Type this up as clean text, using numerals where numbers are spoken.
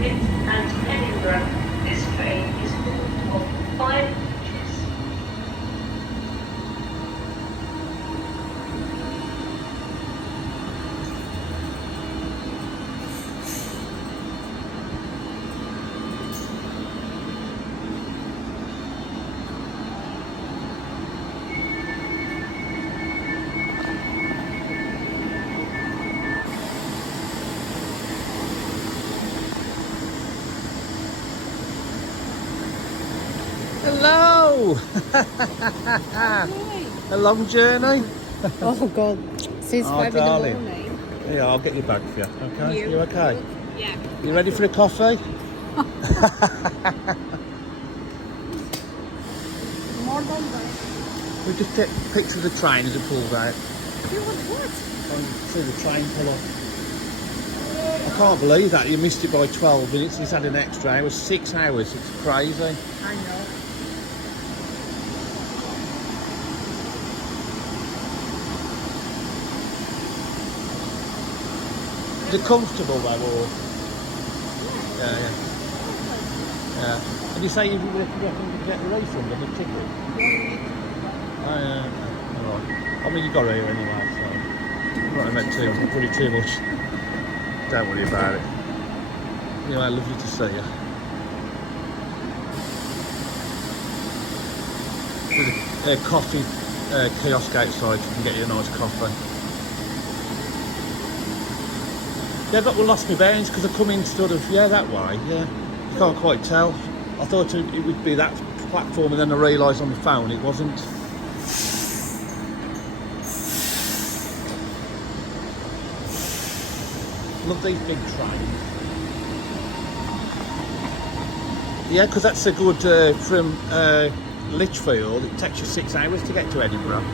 Penrith and Edinburgh. This train is full of 5 coaches. Hello! A long journey? Oh God, since 5 darling. in the morning. Yeah, I'll get your bag for you, okay? You? You okay? Yeah. You ready for a coffee? More than that. We just take pictures of the train as it pulls out. You want what? See the train pull up. I can't believe that, you missed it by 12 minutes, he's had an extra hour, 6 hours, it's crazy. I know. Is it comfortable though, or? Yeah. Did you say you reckon you get a refund on the ticket? Oh yeah, alright. I mean you got it here anyway, so not meant too much. Don't worry about it. Anyway, lovely to see you. There's a coffee kiosk outside, you can get you a nice coffee. Yeah, I lost my bearings because I come in sort of, that way, yeah. You can't quite tell. I thought it would be that platform and then I realised on the phone it wasn't. Love these big trains. Yeah, because that's a good, from Lichfield, it takes you 6 hours to get to Edinburgh.